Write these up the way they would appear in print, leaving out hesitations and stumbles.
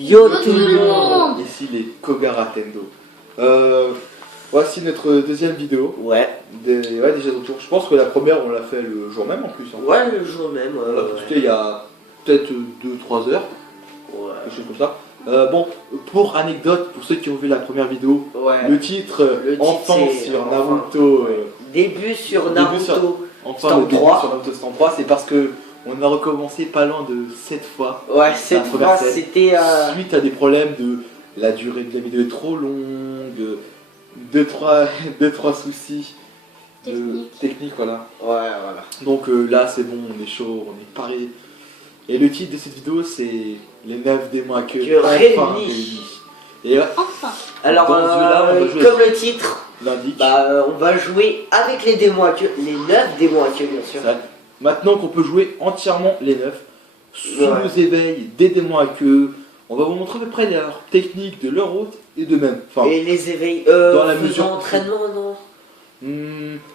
Yo tout le monde. Ici les Kogaratendo. Voici notre deuxième vidéo. Ouais. Ouais, déjà de retour. Je pense que la première on l'a fait le jour même en plus. Hein. Ouais, le jour même. On l'a posté il y a peut-être 2-3 heures. Ouais. Quelque chose comme ça. Bon, pour anecdote, pour ceux qui ont vu la première vidéo, Ouais. le titre Enfant sur Naruto. Début sur Naruto. Enfin, le début sur Naruto 103, c'est parce que on a recommencé pas loin de 7 fois. Ouais, cette fois c'était. Suite à des problèmes de la durée de la vidéo est trop longue, 2-3 soucis techniques, voilà. Ouais, voilà. Donc là, c'est bon, on est chaud, on est paré. Et le titre de cette vidéo, c'est les 9 démons à queue enfin réunis. Et enfin. Alors, dans ce jeu-là, on va jouer comme le titre l'indique, on va jouer avec les démons à queue, les 9 démons à queue, bien sûr. ça, maintenant qu'on peut jouer entièrement les 9, sous nos éveils des démons à queue, on va vous montrer à peu près leur technique, de leur route et de même. Enfin, et les éveils, dans la mesure entraînement, non?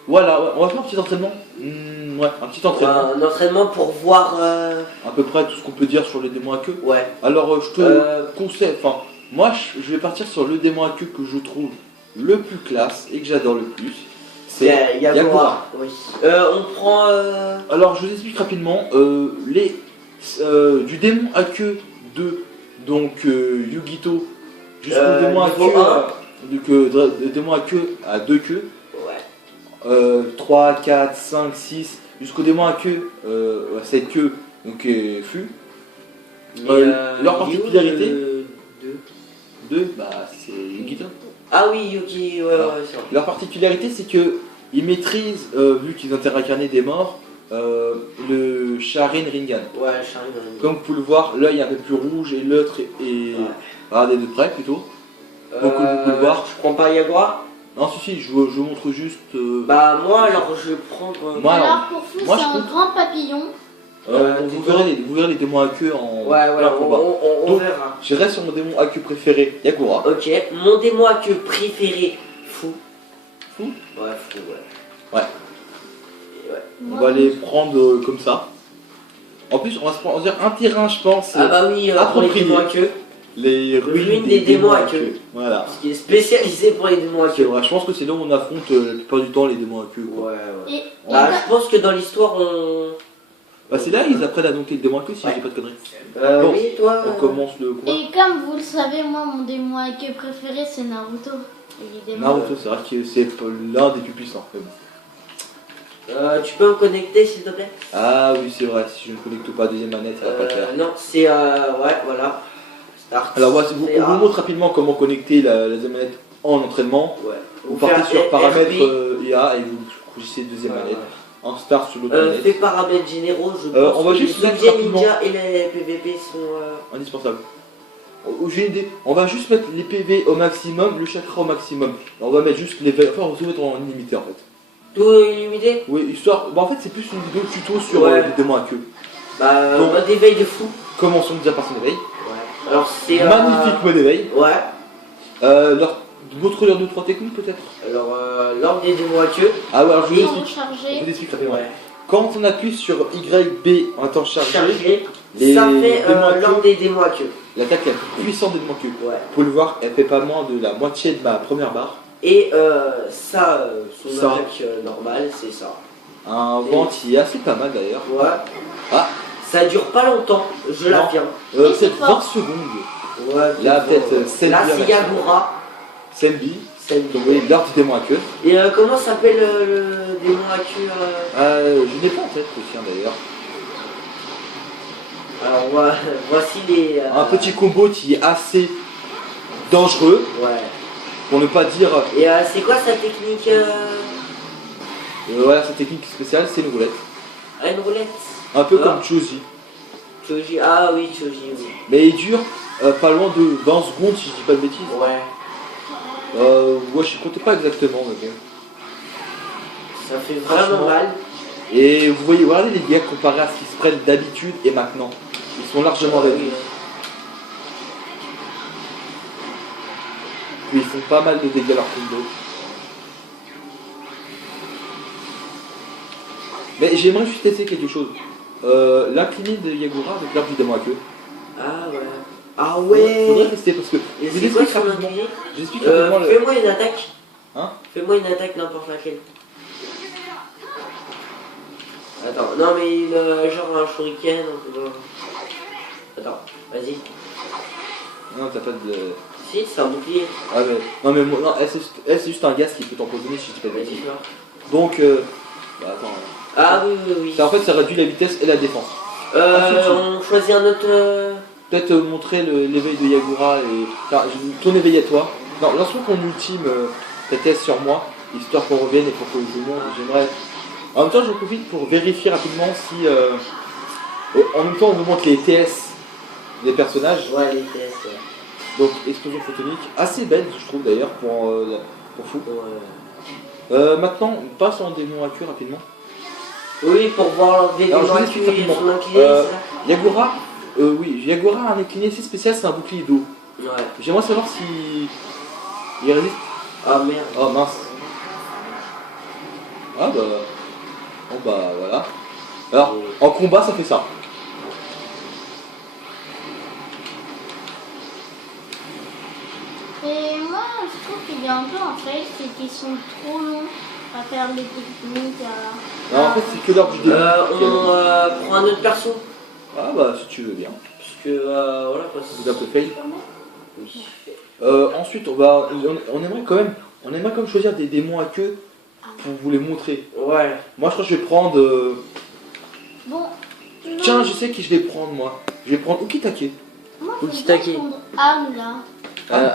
Voilà, ouais, on va faire un petit entraînement. Ouais, un petit entraînement. Un entraînement pour voir. À peu près tout ce qu'on peut dire sur les démons à queue. Ouais. Alors, je te conseille, enfin, moi je vais partir sur le démon à queue que je trouve le plus classe et que j'adore le plus. C'est Yagura. Oui. On prend. Alors, je vous explique rapidement. Du démon à queue 2, donc Yugito, jusqu'au démon à queue. Démon à queue à 2 queues. 3, 4, 5, 6, jusqu'au démon à queue, 7 queues, donc Fu. Leur particularité 2, bah c'est Yugito. Ah oui, Yuki, ouais, c'est vrai. Leur particularité, c'est que ils maîtrisent, vu qu'ils ont interincarné des morts, le Sharin Rinnegan. Ouais, Sharin Rinnegan. Comme vous pouvez le voir, l'œil est un peu plus rouge et l'autre est. Regardez de près plutôt. Donc vous pouvez le voir. Je prends pas Yagura. Non, si, je vous montre juste. Bah, moi alors je vais prendre. Moi, alors pour Fu, c'est un grand papillon. Vous verrez les démons à queue en plein combat. On verra. J'irai sur mon démon à queue préféré, Yagura. Ok, mon démon à queue préféré, Fu. Fu. Ouais, Fu, ouais. Ouais. On va les prendre comme ça. En plus, on va se prendre un terrain, je pense. Ah bah oui, pour les démons à queue. Les ruines des démons à queue. Voilà. Ce qui est spécialisé pour les démons à queue. Je pense que c'est là où on affronte la plupart du temps les démons à queue. Ouais. Et je pense que dans l'histoire, on. Bah, c'est là ils apprennent à dompter le démon à queue si j'ai pas de conneries. Bon, oui, toi. On commence le combat. Et comme vous le savez, moi, mon démon à queue préféré, c'est Naruto. Évidemment. Naruto, c'est vrai que c'est l'un des plus puissants. Tu peux me connecter s'il te plaît? Ah oui, c'est vrai, si je ne connecte pas à deuxième manette, ça va pas le faire. Non, c'est. Ouais, voilà. Start. Alors, on vous montre rapidement comment connecter la deuxième manette en entraînement. Ouais. Vous partez sur paramètres IA et vous choisissez deuxième manette. En start sur l'autre manette. Les paramètres généraux, je pense on va que juste les mettre objets rapidement. ninja et les PVP sont. Indispensables. J'ai une idée, on va juste mettre les PV au maximum, le chakra au maximum. On va mettre juste les. Enfin, on va tout mettre en illimité en fait. Tout illimité? Oui, histoire. Bah, en fait, c'est plus une vidéo tuto sur les démons à queue. Bah, mode éveil de fou. Commençons déjà par son éveil. Ouais. Alors, c'est. Magnifique mode éveil. Ouais. Votre leur 2-3 techniques peut-être. Alors, l'ordre des démons à queue. Ah ouais, alors je vous explique rapidement. Ouais. Quand on appuie sur YB en temps chargé, ça fait l'ordre des démons à queue. L'attaque la plus puissante des démons à queue. Ouais. Vous pouvez le voir, elle fait pas moins de la moitié de ma première barre. Et ça, son attaque normale, c'est ça. Un vent qui est assez pas mal d'ailleurs. Ouais. Ah. Ça dure pas longtemps, je l'affirme. C'est 20 secondes. Ouais. Là, peut-être Senbi. Là, c'est Yagura. Senbi. Donc, oui, l'ordre du démon à queue. Et comment s'appelle le démon à queue Je n'ai pas en tête le sien d'ailleurs. Alors, voici les. Un petit combo qui est assez dangereux. Ouais. Pour ne pas dire. Et c'est quoi sa technique Voilà, sa technique spéciale, c'est une roulette. Ah, une roulette. Un peu comme Choji. Choji, ah oui, Choji, oui. Mais il dure pas loin de 20 secondes si je dis pas de bêtises. Ouais. Ouais, je comptais pas exactement, mais bon. Ça fait vraiment mal. Et vous voyez, regardez les gars comparé à ce qu'ils se prennent d'habitude et maintenant. Ils sont largement réduits. Puis ils font pas mal de dégâts leur combo. Mais j'aimerais juste essayer quelque chose. L'incliné de Yagura avec l'arbre du démon à queue. Ah ouais. Ah Faudrait ouais. tester parce que. Et Je c'est quoi l'explique son rapidement. bouclier J'explique rapidement le. Fais-moi une attaque. Hein? Fais-moi une attaque n'importe laquelle. Attends, non mais genre un shuriken. Attends, vas-y. Non, t'as pas de. Si, c'est un bouclier. Ah mais. Non mais moi, non, elle c'est juste un gaz qui peut t'empoisonner si je dis pas de Vas-y, bêtises. fort. Donc, bah attends. Ah oui, oui, oui. Ça, en fait, ça réduit la vitesse et la défense. On choisit un autre. Peut-être montrer l'éveil de Yagura et. Enfin, ton éveil à toi. Non, lance-moi ton ultime ta thèse sur moi, histoire qu'on revienne et pour que je monte. J'aimerais. En même temps, je profite pour vérifier rapidement si. En même temps, on vous montre les TS des personnages. Ouais, les tests. Ouais. Donc, explosion photonique, assez belle, je trouve d'ailleurs, pour fou. Ouais. Maintenant, on passe en démon à queue rapidement. Oui, pour voir les Alors, je vous démons explique qui rapidement. sont inclinés, c'est ça. Yagura, oui, Yagura a un incliné assez spécial, c'est un bouclier d'eau. Ouais. J'aimerais savoir si. Il résiste. Ah merde. Oh mince. Ah bah. Bon bah voilà. Alors, en combat, ça fait ça. Et moi, je trouve qu'il y a un peu un fail, c'est qu'ils sont trop longs à faire les techniques. Non, en fait, c'est que l'heure du début. On prend un autre perso. Ah bah, si tu veux bien. Parce que voilà quoi. C'est un peu fail. Oui. Ensuite, on aimerait quand même. On aimerait quand même choisir des démons à queue pour vous les montrer. Ouais. Moi, je crois que je vais prendre. Bon. non. Tiens, je sais qui je vais prendre moi. Je vais prendre Ukitake. Moi, je Petit vais bien taquet. prendre Anne là.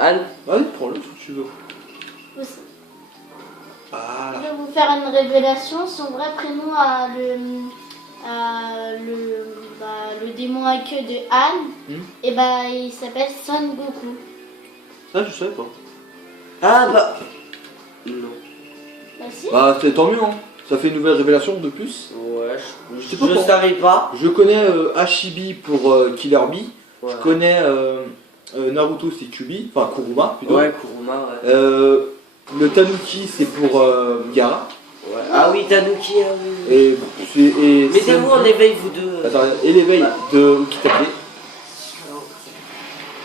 Anne. Vas-y, prends-le si tu veux. Aussi. Je Voilà. vais vous faire une révélation. Son vrai prénom a le démon à queue de Anne. Et bah, il s'appelle Son Goku. Ça, je savais pas. Ah bah. Non. Bah, si. Bah, c'est tant mieux, hein. Ça fait une nouvelle révélation de plus. Ouais, Je sais je pas pour- savais pas. Je connais Hashibi pour Killer Bee. Ouais. Je connais Naruto, c'est Kyubi. Enfin, Kuruma plutôt. Ouais, Kuruma, ouais. Le Tanuki, c'est pour Gaara. Ouais. Ah oui, Tanuki, ah oui. Et Mettez-vous en éveil, vous deux. Attends, et l'éveil de Ukitake.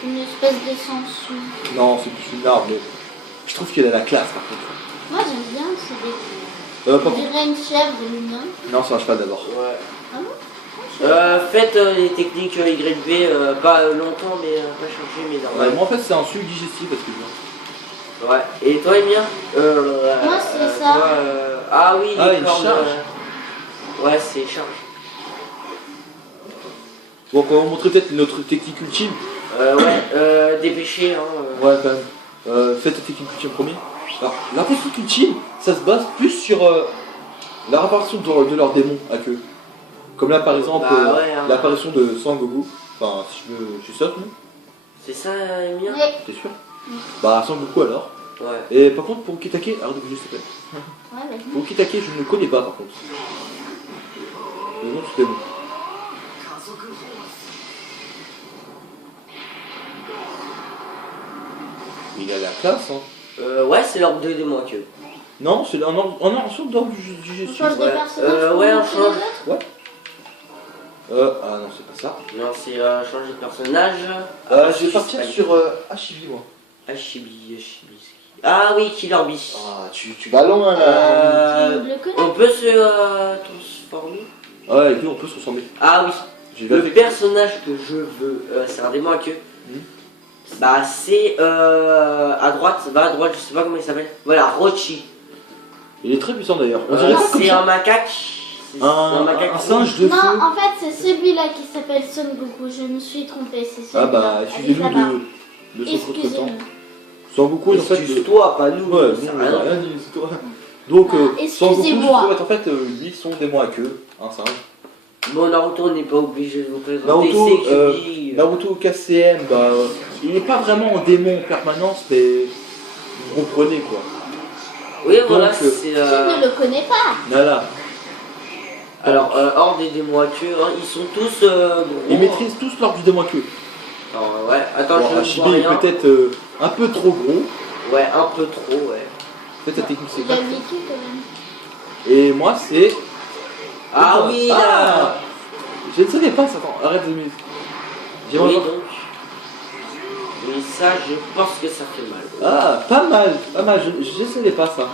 Une espèce de sangsue. Non, c'est plus une arme, mais je trouve qu'elle a la classe par contre. Moi, j'aime bien ce décor. Par On contre, dirait une chèvre de mignon. non, c'est un cheval d'abord. Ouais. Ah bon? Faites les techniques YB, pas longtemps, mais pas changer, mais Ouais, normal. moi en fait, c'est un sucre digestif parce que je Ouais. Et toi, Emilien Moi, c'est ça. toi, ah oui, Ah, les une cornes. charge. Ouais, c'est charge. Bon, on va vous montrer peut-être notre technique ultime. Ouais, dépêchez, hein. Ouais, quand même. Faites la technique ultime premier. Alors, la technique ultime, ça se base plus sur la réapparition de leurs démons à queue. Comme là, par exemple, ouais, hein. l'apparition de Sangoku. Enfin, si je saute, non? C'est ça, Emilien Ouais. T'es sûr? Bah, Sangoku alors. Ouais. Et par contre, pour Ukitake, arrête de bouger s'il te plaît. Ouais, vas-y. Pour Ukitake, je ne connais pas par contre. Le nom, c'était bon. Il a la classe, hein. Ouais, c'est l'ordre de démons à queue. Non, c'est un sorte d'ordre du On gestion. change de Ouais. personnage pour Ouais, on montrer change. les autres. Ah non, c'est pas ça. Non, c'est changer de personnage. Je vais partir sur Hashibi, moi. Hashibi. Ah oui, Killer Bee. Ah, tu vas loin là. Tu le connais? On peut se transformer. Ouais, et puis on peut se ressembler. Ah oui. J'ai Le vu. personnage que je veux, c'est un démon à queue. Bah c'est à droite, va à droite, je sais pas comment il s'appelle. Voilà, Rochi. Il est très puissant d'ailleurs. On dirait pas comme C'est ça. un macaque. C'est un macaque. Un singe de Non, feu. en fait, c'est celui-là qui s'appelle Son Goku. Je me suis trompée, c'est celui-là. Ah bah, Allez, excusez-nous ça va. de son contretemps. Excusez-nous. Sangoku est en fait. Excuse-toi, pas nous. Ouais, ça non, sert à j'ai rien. rien dit, c'est toi. Donc, Ah, Sangoku, je excusez-moi. trouve être en fait, lui, son démon à queue, un singe. Bon, Naruto n'est pas obligé de vous présenter. Naruto, c'est Kyubi. Naruto KCM, bah, il n'est pas vraiment en démon en permanence, mais vous comprenez quoi. Oui, voilà, donc, c'est. Qui ne le connaît pas? Voilà. Alors, hors des démons à queue, hein, ils sont tous. Gros. Ils maîtrisent tous leur du démon à queue. Alors, ouais, attends, Bon, je ne vois Hashibi est rien. peut-être un peu trop gros. Ouais, un peu trop, ouais. Faites la technique Il a secrète. vécu quand même. Et moi, c'est. Ah Attends, oui, ah là. Je ne savais pas ça. Attends, arrête de me. J'aimerais Oui, voir. donc. ça, je pense que ça fait mal. Ah, pas mal, pas mal. Je ne savais pas ça.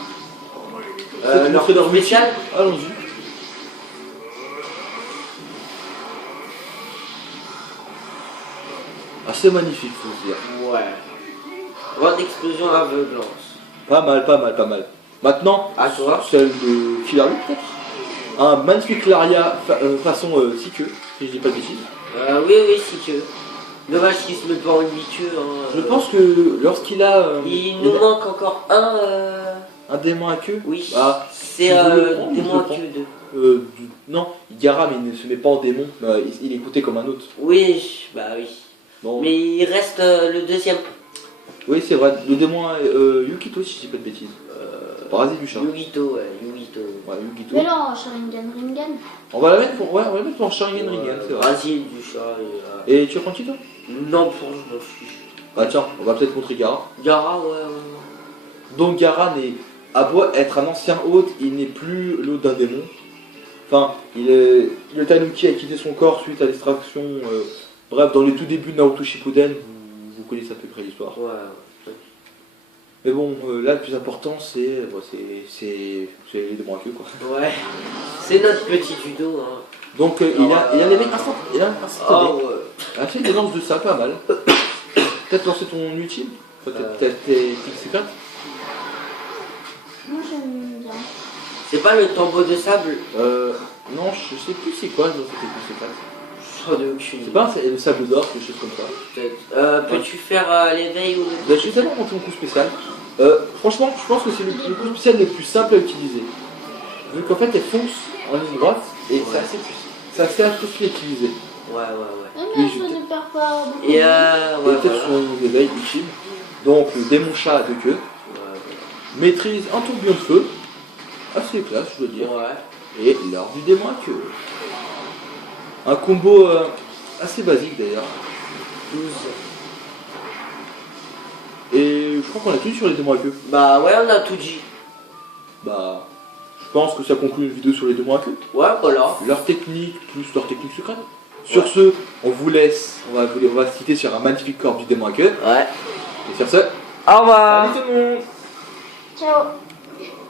Leur tour spécial. Allons-y. Ah, c'est magnifique, faut le dire. Ouais. Grande explosion aveuglante. Pas mal, pas mal, pas mal. Maintenant, À toi. celle de Killer Loop, peut-être. Un magnifique Laria façon 6 queues, si je dis pas de bêtises. Oui, oui, si que. Dommage qu'il se met pas en 8 queues. Hein, Je pense que lorsqu'il a il nous manque encore un. un démon à queue, Oui. ah, C'est si je le prends, démon je à le prends. queue 2. Non, Igara, mais il ne se met pas en démon, il est écouté comme un autre. Oui, bah oui. Bon. Mais il reste le deuxième. Oui, c'est vrai, le démon Yukito, si je dis pas de bêtises. Parasite du chat. Yugito, ouais, Yugito. Ouais, Yukito. Mais non, Sharingan Ringan. On va la mettre pour, ouais, on va la mettre pour Sharingan Ringan, c'est vrai. Brasil du chat. Et, Et tu reprends qui toi? non, pour je m'en fiche. Bah tiens, on va peut-être montrer Gara. Gara, ouais. Donc Gara a beau être un ancien hôte, il n'est plus l'hôte d'un démon. Enfin, le Tanuki a quitté son corps suite à l'extraction. Bref, dans les tout débuts de Naruto Shippuden, vous connaissez à peu près l'histoire. Ouais. Mais bon, là le plus important c'est les démons à queue quoi. Ouais. C'est notre petit judo. Hein. Donc il y a l'éveil instant. Il y a un instantané. Oh, ouais. A fait des lances de ça pas mal. Peut-être lancer ton ultime. Peut-être tes secrètes. Moi j'aime bien. C'est pas le tombeau de sable. Non, je sais plus c'est quoi dans cette technique secrète. J'en ai aucune. C'est pas le sable d'or, quelque chose comme ça. Peut-être. Peux-tu faire l'éveil ou Bah, je vais d'abord monter mon coup spécial. Franchement, je pense que c'est le coup spécial le plus simple à utiliser. Vu qu'en fait, elle fonce en ligne droite et Ouais. c'est assez facile à utiliser. Ouais. Mais Oui, ça je- ne perd pas beaucoup. Et Et ouais, peut-être voilà. son éveil ultime. Donc, le démon chat à deux queues. Maîtrise un tourbillon de feu. Assez classe, je dois dire. Ouais. Et l'heure du démon à queue. Un combo assez basique d'ailleurs. 12. Et je crois qu'on a tout dit sur les démons à queue. Bah ouais, on a tout dit. Bah, je pense que ça conclut une vidéo sur les démons à queue. Ouais, voilà. Leur technique plus leur technique secrète. Sur ce, on vous laisse. On va se quitter sur un magnifique corps du démon à queue. Ouais. Et sur ce, Au revoir. salut tout le monde. Ciao.